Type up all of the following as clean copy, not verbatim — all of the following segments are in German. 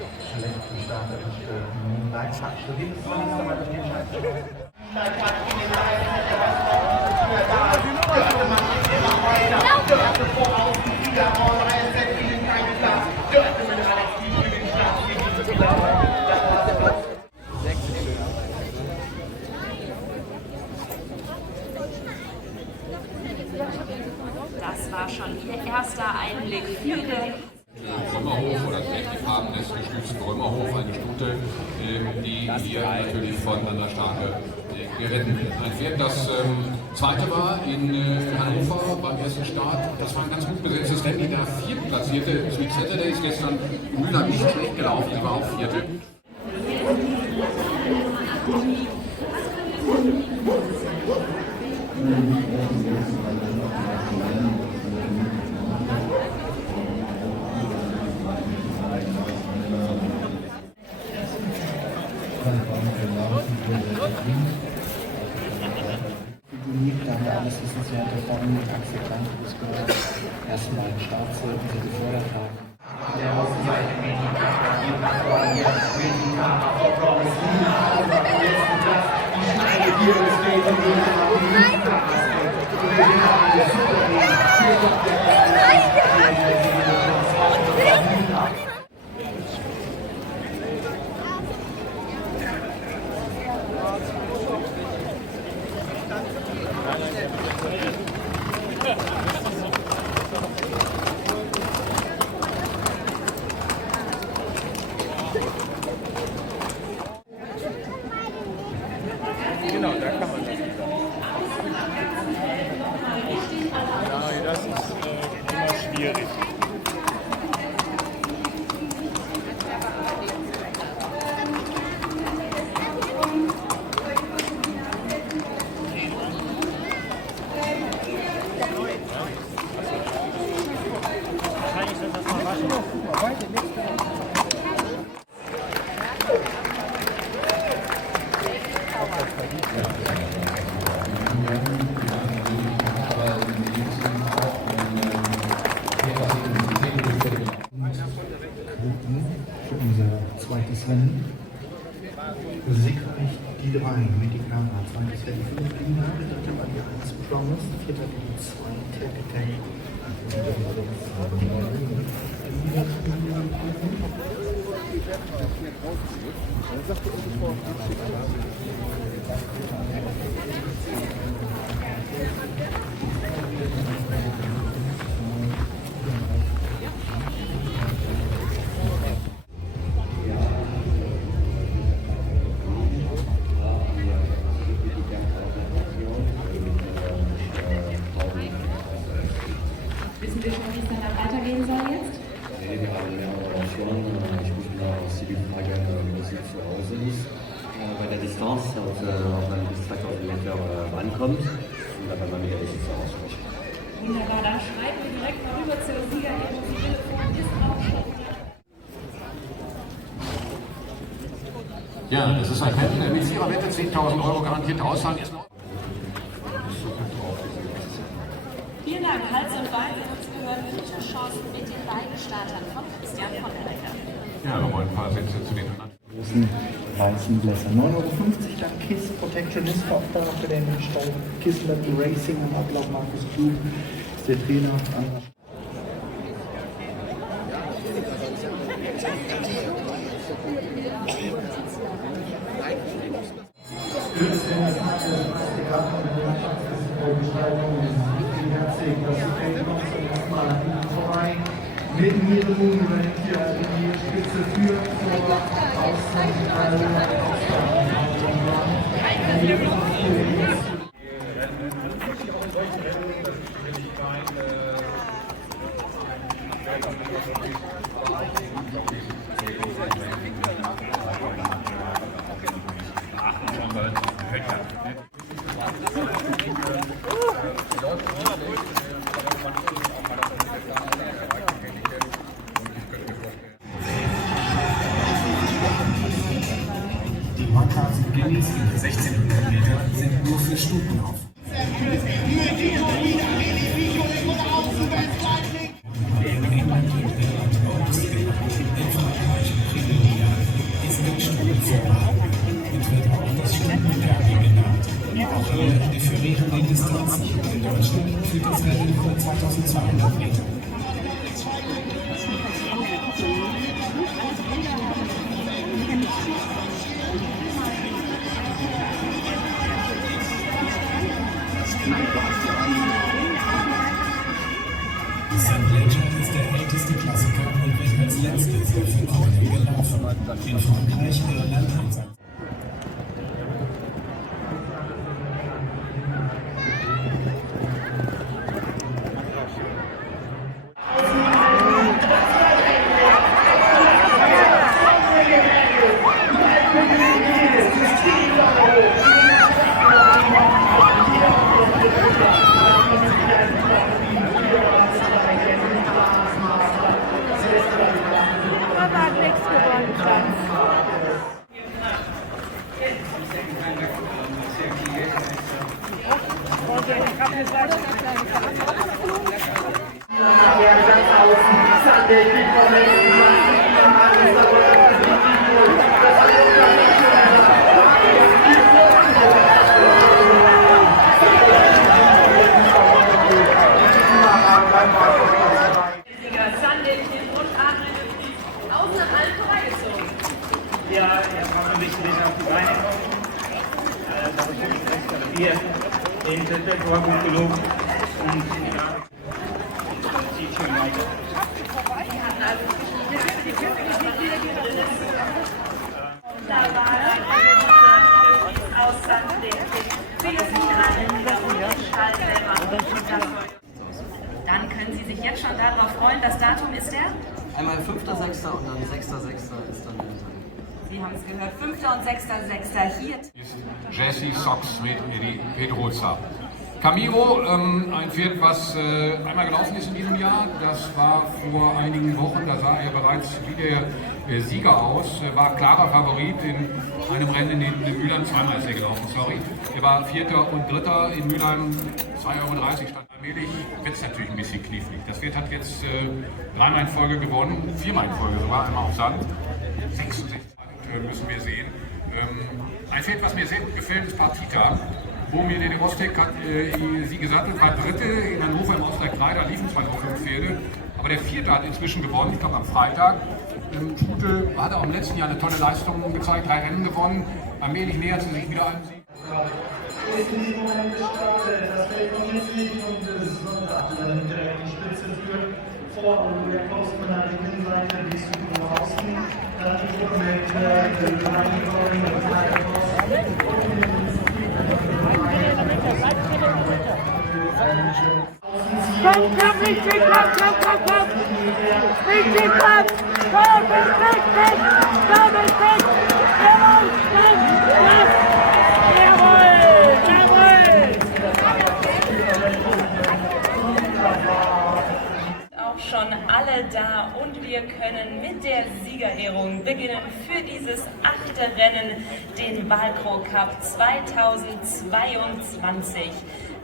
letzten Start erwischte Leitpakt. So geht es zunächst einmal durch den Scheißbereich. Leitpakt in den dörfte man immer weiter, dörfte voraus, die Sieger von ISZ spielen keinen Platz, dörfte mit Alex Kiel für den Start gegen die Spieler. Das war schon Ihr erster Einblick für den Römerhof oder die Farben des gestützten Römerhof, eine Stute, die hier natürlich von Anna Starke geritten wird. Ein Pferd, das zweite war in Hannover beim ersten Start. Das war ein ganz gut besetztes Rennen. Der viertplatzierte Sweet Saturday ist gestern in Mühlheim nicht schlecht gelaufen, sie war auch vierte. Da haben wir alles Wissenswerte von Axel Krankus gehört. Erstmal Startze, die sie gefordert haben. Der Außenseite mit die Kamera, jetzt mit die Kamera vor Promise Lina auf dem letzten Platz. Die Schneide hier ist steht und die Genau, da kann man das. Ja, das ist immer schwierig. Wahrscheinlich sind das mal waschen. Heute nicht. Für unser zweites Rennen. Siegreich die 3 mit die Kamera. Zweites Rennen 5 Lina, dritte war die 1 Promise, vierter die 2 Tech Tank. Wissen wir schon, wie es danach weitergehen soll jetzt? Nee, wir haben eine Evaluation. Ich rufe mir aus die Frage, wie sie zu Hause ist. Bei der Distanz, ob man bis 2000 Meter rankommt. Und dann werden wir wieder nicht so aussprechen. Wunderbar, dann schreiten wir direkt mal rüber zur Siegerehrung. Die Telefon ist auch schon. Ja, das ist ein Rennen mit ihrer Wette 10.000 Euro garantiert auszahlen. Vielen Dank, Hals und Bein. Uns gehören gute Chancen mit den beiden Startern von Christian von der Lecker. Ja, nochmal ein paar Sätze zu den anderen. Großen weißen Bläser. 9,50 € dann Kiss Protectionist auch da für den Stall. Kiss Lab Racing am Ablauf Markus Klug ist der Trainer. Mit ihrem Moonrange in die Spitze führt vor Die Montags Guineas in 1600 Meter sind nur für Stuten auf. In England und Irland ist der 12 Kilometer gelaufen. In Frankreich Irland Einsatz. Ja, er braucht ein bisschen auf die Beine kommen. Das ist schon recht, aber wir den Tor gut genug. Und ja, zieht schon weiter. Dann können Sie sich jetzt schon darauf freuen. Das Datum ist der? Einmal 5.6. und dann 6.6. ist dann der Tag. Sie haben es gehört, 5. und 6.6. hier. Ist Jesse Socks mit Eddie Pedroza. Camiro, ein Pferd, was einmal gelaufen ist in diesem Jahr. Das war vor einigen Wochen, da sah er bereits wie der Sieger aus. War klarer Favorit in einem Rennen in Mülheim, zweimal ist er gelaufen, sorry. Er war Vierter und Dritter in Mülheim, 2,30 € stand. Allmählich wird es natürlich ein bisschen knifflig. Das Pferd hat jetzt dreimal in Folge gewonnen, viermal in Folge sogar, einmal auf Sand. 66 müssen wir sehen. Ein Pferd, was mir sehr gut gefällt, ist Partita. Bomir Dede Rostek hat sie gesattelt, war Dritte in Hannover im Ausgleich 3, da liefen zwar nur 5 Pferde, aber der Vierte hat inzwischen gewonnen, ich glaube am Freitag. Stute hat auch im letzten Jahr eine tolle Leistung gezeigt, 3 Rennen gewonnen, allmählich nähert sie sich wieder einem Sieg. Ist in diesem Moment gestartet, das Feld von jetzt nicht und es ist dann direkt die Spitze führt. Vor und der Postmann an der Innenseite, die ist über außen, dann mit Auch schon alle da und wir können mit der Siegerehrung beginnen für dieses 8. Rennen, den Balcro Cup 2022.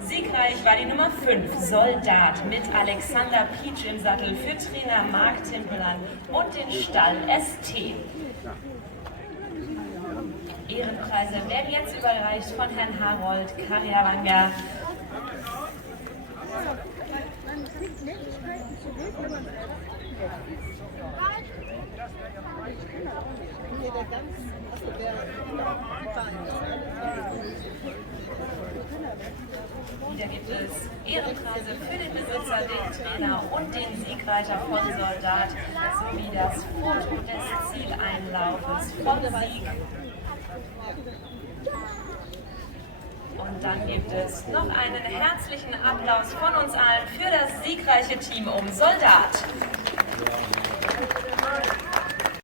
Siegreich war die Nummer 5, Soldat, mit Alexander Pietsch im Sattel für Trainer Marc Timpelan und den Stall ST. Ehrenpreise werden jetzt überreicht von Herrn Harold Karjavanga. Wieder gibt es Ehrenpreise für den Besitzer, den Trainer und den Siegreiter von Soldat sowie das Foto des Zieleinlaufes vom Sieg. Und dann gibt es noch einen herzlichen Applaus von uns allen für das siegreiche Team um Soldat.